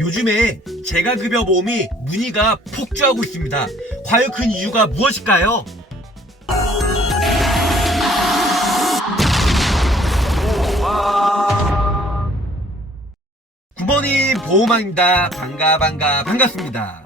요즘에 재가급여 보험이 문의가 폭주하고 있습니다. 과연 그 이유가 무엇일까요? 굿모닝 보호망입니다. 반가 반가 반갑습니다.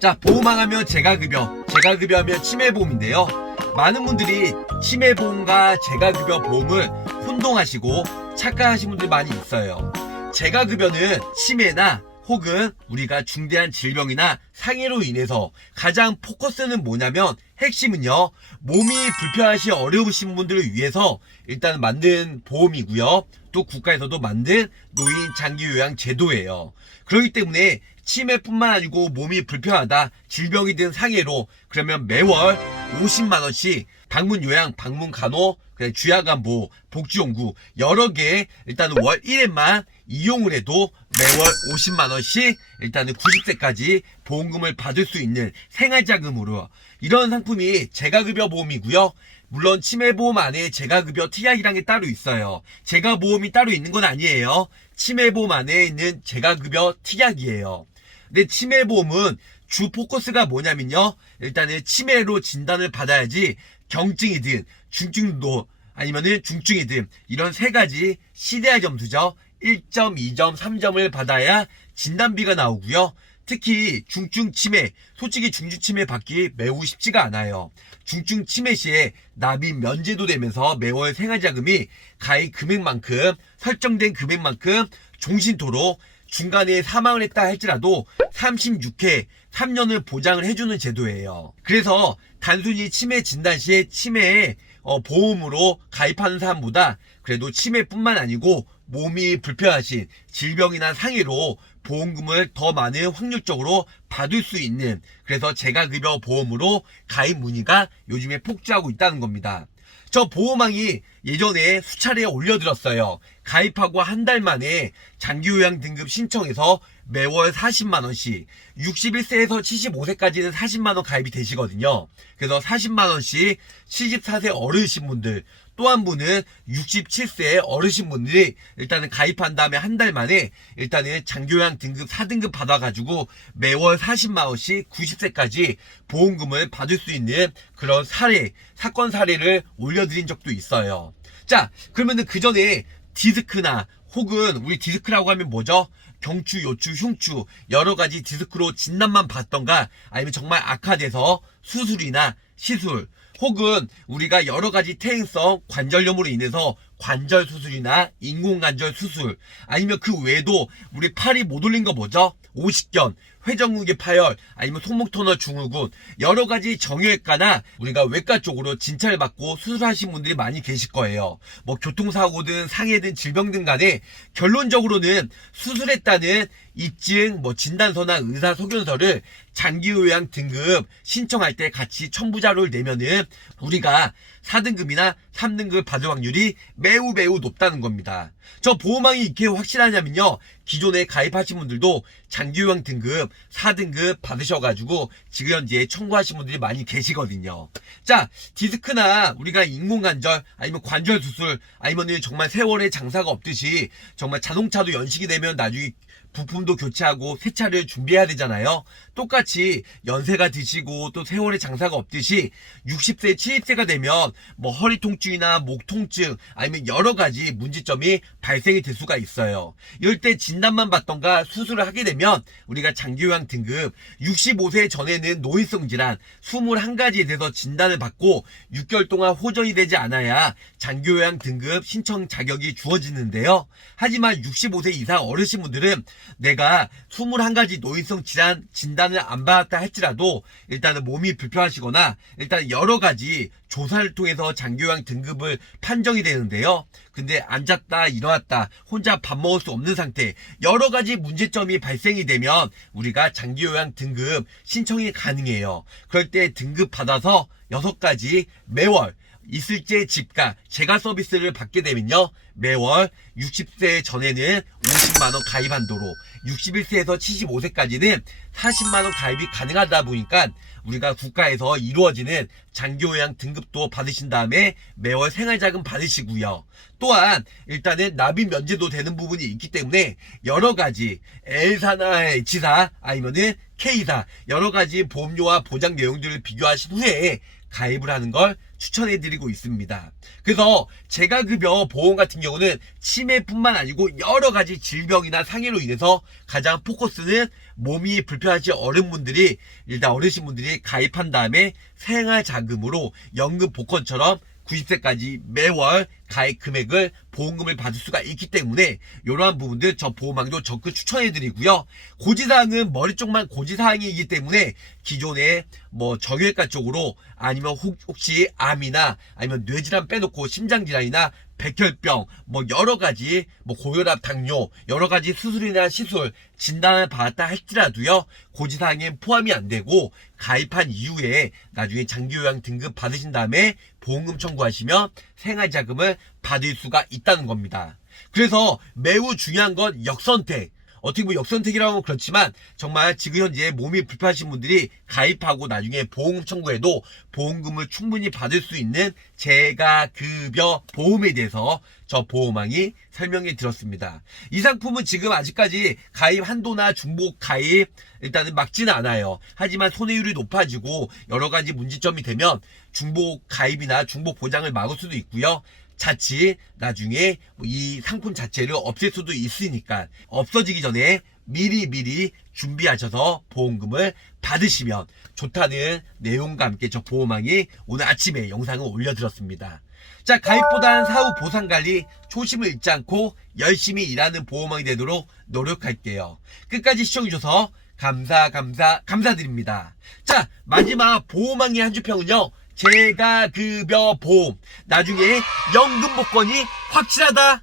자 보호망하면 재가급여, 재가급여하면 치매보험인데요. 많은 분들이 치매보험과 재가급여 보험을 혼동하시고 착각하신 분들 많이 있어요. 재가급여는 치매나 혹은 우리가 중대한 질병이나 상해로 인해서 가장 포커스는 뭐냐면 핵심은요 몸이 불편하시 어려우신 분들을 위해서 일단 만든 보험이고요. 또 국가에서도 만든 노인 장기 요양 제도예요. 그렇기 때문에 치매뿐만 아니고 몸이 불편하다 질병이든 상해로 그러면 매월 50만 원씩 방문 요양 방문 간호 주야간보 복지용구 여러 개 일단은 월 1회만 이용을 해도 매월 50만 원씩 일단은 90세까지 보험금을 받을 수 있는 생활자금으로 이런 상품이 재가급여 보험이고요. 물론 치매보험 안에 재가급여 게 따로 있어요. 재가보험이 따로 있는 건 아니에요. 치매보험 안에 있는 재가급여 특약이에요. 근데 치매보험은 주 포커스가 뭐냐면요. 일단은 치매로 진단을 받아야지 경증이든 중증도 아니면은 중증이든 이런 세 가지 시대화 점수죠. 1점, 2점, 3점을 받아야 진단비가 나오고요. 특히 중증 치매, 솔직히 중증 치매 받기 매우 쉽지가 않아요. 중증 치매 시에 납입 면제도 되면서 매월 생활자금이 가입 금액만큼 설정된 금액만큼 종신토록 중간에 사망을 했다 할지라도 36회 3년을 보장을 해주는 제도예요. 그래서 단순히 치매 진단 시에 치매에 어, 보험으로 가입하는 사람보다 그래도 치매뿐만 아니고 몸이 불편하신 질병이나 상해로 보험금을 더 많은 확률적으로 받을 수 있는 그래서 재가급여 보험으로 가입 문의가 요즘에 폭주하고 있다는 겁니다. 저 보호망이 예전에 수차례 올려드렸어요. 가입하고 한 달 만에 장기요양 등급 신청해서 매월 40만원씩 61세에서 75세까지는 40만원 가입이 되시거든요. 그래서 40만원씩 74세 어르신 분들 또 한 분은 67세 어르신 분들이 일단은 가입한 다음에 한 달 만에 일단은 장교양 등급 4등급 받아가지고 매월 40만원씩 90세까지 보험금을 받을 수 있는 그런 사례, 사건 사례를 올려드린 적도 있어요. 자, 그러면은 그 전에 디스크나 혹은 우리 디스크라고 하면 뭐죠? 경추, 요추, 흉추 여러 가지 디스크로 진단만 받던가 아니면 정말 악화돼서 수술이나 시술 혹은 우리가 여러 가지 퇴행성 관절염으로 인해서 관절 수술이나 인공관절 수술 아니면 그 외에도 우리 팔이 못 올린 거 뭐죠? 오십견, 회전근개 파열, 아니면 손목 터널 증후군 여러 가지 정형외과나 우리가 외과 쪽으로 진찰을 받고 수술하신 분들이 많이 계실 거예요. 뭐 교통사고든 상해든 질병든 간에 결론적으로는 수술했다는 입증, 뭐 진단서나 의사 소견서를 장기요양 등급 신청할 때 같이 첨부 자료를 내면은 우리가 4등급이나 3등급 받을 확률이 매우 매우 높다는 겁니다. 저 보호망이 이렇게 확실하냐면요. 기존에 가입하신 분들도 장기요양 등급 4등급 받으셔가지고 지금 현재 청구하신 분들이 많이 계시거든요. 자, 디스크나 우리가 인공관절 아니면 관절 수술 아니면 정말 세월에 장사가 없듯이 정말 자동차도 연식이 되면 나중에 부품도 교체하고 새 차를 준비해야 되잖아요. 똑같이 연세가 드시고 또 세월의 장사가 없듯이 60세, 70세가 되면 뭐 허리 통증이나 목 통증 아니면 여러 가지 문제점이 발생이 될 수가 있어요. 이럴 때 진단만 받던가 수술을 하게 되면 우리가 장기요양 등급 65세 전에는 노인성 질환 21가지에 대해서 진단을 받고 6개월 동안 호전이 되지 않아야 장기요양 등급 신청 자격이 주어지는데요. 하지만 65세 이상 어르신분들은 내가 21가지 노인성 질환 진단을 안 받았다 할지라도 일단은 몸이 불편하시거나 일단 여러 가지 조사를 통해서 장기요양 등급을 판정이 되는데요. 근데 앉았다 일어났다 혼자 밥 먹을 수 없는 상태 여러 가지 문제점이 발생이 되면 우리가 장기요양 등급 신청이 가능해요. 그럴 때 등급 받아서 여섯 가지 매월 있을제 집가 제가 서비스를 받게 되면요. 매월 60세 전에는 50만원 가입 한도로 61세에서 75세까지는 40만원 가입이 가능하다 보니까 우리가 국가에서 이루어지는 장기요양 등급도 받으신 다음에 매월 생활자금 받으시고요. 또한 일단은 납입 면제도 되는 부분이 있기 때문에 여러 가지 L사나 H사 아니면은 K사 여러 가지 보험료와 보장 내용들을 비교하신 후에 가입을 하는 걸 추천해 드리고 있습니다. 그래서 재가급여 보험 같은 경우는 치매뿐만 아니고 여러 가지 질병이나 상해로 인해서 가장 포커스는 몸이 불편하신 어른 분들이 일단 어르신 분들이 가입한 다음에 생활 자금으로 연금 복권처럼 90세까지 매월 가입 금액을 보험금을 받을 수가 있기 때문에 이러한 부분들 저 보험왕도 적극 추천해드리고요. 고지사항은 머리 쪽만 고지사항이기 때문에 기존에 뭐 정형외과 쪽으로 아니면 혹, 혹시 암이나 아니면 뇌질환 빼놓고 심장질환이나 백혈병 뭐 여러 가지 뭐 고혈압 당뇨 여러 가지 수술이나 시술 진단을 받았다 할지라도요 고지사항에 포함이 안 되고 가입한 이후에 나중에 장기요양 등급 받으신 다음에 보험금 청구하시면 생활자금을 받을 수가 있다는 겁니다. 그래서 매우 중요한 건 역선택. 어떻게 보면 역선택이라고 하면 그렇지만 정말 지금 현재 몸이 불편하신 분들이 가입하고 나중에 보험금 청구해도 보험금을 충분히 받을 수 있는 재가급여 보험에 대해서 저 보험왕이 설명해 드렸습니다. 이 상품은 지금 아직까지 가입 한도나 중복 가입 일단은 막지는 않아요. 하지만 손해율이 높아지고 여러 가지 문제점이 되면 중복 가입이나 중복 보장을 막을 수도 있고요. 자칫 나중에 이 상품 자체를 없앨 수도 있으니까 없어지기 전에 미리 미리 준비하셔서 보험금을 받으시면 좋다는 내용과 함께 저 보험왕이 오늘 아침에 영상을 올려드렸습니다. 자 가입보단 사후 보상관리 초심을 잃지 않고 열심히 일하는 보험왕이 되도록 노력할게요. 끝까지 시청해주셔서 감사 감사 감사드립니다. 자 마지막 보험왕의 한 주평은요. 제가 급여 보험 나중에 연금 복권이 확실하다.